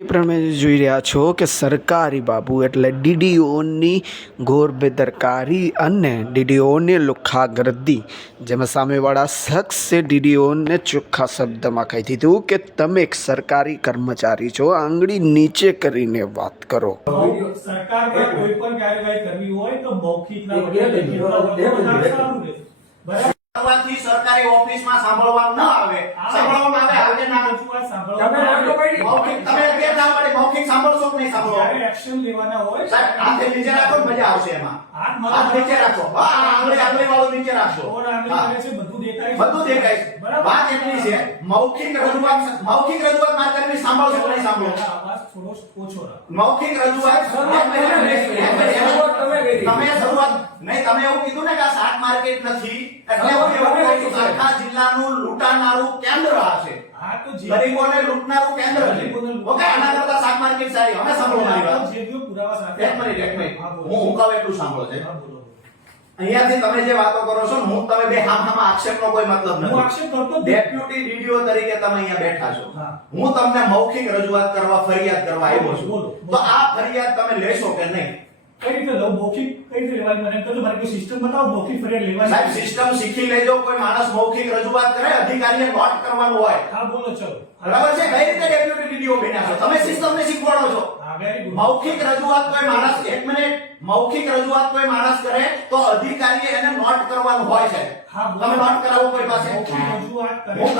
તમે જોઈ રહ્યા છો કે સરકારી બાબુ એટલે ડીડીઓની ઘોર બેદરકારી અને ડીડીઓની લુખ્ખાગર્દી, જેમાં સામેવાળા શખ્સે ડીડીઓને ચોખ્ખા શબ્દમાં કહી દીધું કે તમે એક સરકારી કર્મચારી છો, આંગળી નીચે કરીને વાત કરો. સરકારમાં કોઈ પણ કાર્યવાહી કરવી હોય તો મૌખિકના બદલે લેખિતના વધારે સારું રહે. બરાબર. સરકારી ઓફિસમાં સાંભળવાનું ન આવે, સાંભળવામાં આવે આજે ના રજૂઆત સાંભળવામાં મૌખિક તમે બે ના પડે મૌખિક સાંભળશો કે નહીં સાંભળો? જ્યારે એક્શન લેવાના હોય સાહેબ હાથ નીચે રાખો મજા આવશે એમાં. હાથ નીચે રાખો. હા આંગળી વાળું નીચે રાખો. ઓર આંગળી કરે છે બધું દેખાય છે. બધું દેખાય છે. બરાબર. વાત એટલી છે મૌખિક રજૂઆત માર કરવી સાંભળશો કે નહીં સાંભળો? આવાજ થોડો ઓછો રાખો. મૌખિક રજૂઆત તમે શરૂઆત નહીં, તમે એવું કીધું ને કે આ શાક માર્કેટ નથી એટલે હું એવું કહું છું આખા જિલ્લાનું લૂંટાનારું કેન્દ્ર આ છે. આ તો જે ગરીબોને લૂંટનારું કેન્દ્ર છે. ઓકે આના કરતા શાક માર્કેટ સારી. હવે સાંભળો મારી વાત. જે પુરાવા સાથે એક મિનિટ હું કહું એટલું સાંભળો છે. હા, બોલો. અહીંયાથી તમે જે વાતો કરો છો હું તમે બે હામહામાં આક્ષેપનો કોઈ મતલબ હું નથી. આક્ષેપ કરતો જ નથી. ડેપ્યુટી ડીડીઓ તરીકે તમે અહીંયા બેઠા છો. હા. હું તમને મૌખિક રજૂઆત કરવા ફરિયાદ કરવા આવ્યો છું. બોલો. તો આ ફરિયાદ તમે લેશો કે નહીં? કઈ રીતે લઉં? મૌખિક કઈ રીતે લેવાની? મને કહો, મારી કોઈ સિસ્ટમ બતાવો મૌખિક ફરિયાદ લેવાની. સાહેબ સિસ્ટમ શીખી લેજો. કોઈ માણસ મૌખિક રજૂઆત કરે અધિકારીને નોટ કરવાનું હોય. હા, બોલો ચલો. બરાબર છે? કઈ રીતે ડેપ્યુટી ડીડીઓ બન્યા છો? તમે સિસ્ટમને શીખવાડો છો. હા, વેરી ગુડ. મૌખિક રજૂઆત કોઈ માણસ એક મિનિટ મૌખિક રજૂઆત કોઈ માણસ કરે તો અધિકારીએ એને નોટ કરવાનું હોય છે. હા, બોલો. તમે નોટ કરાવો કોઈ પાસે? મૌખિક રજૂઆત કરે. હું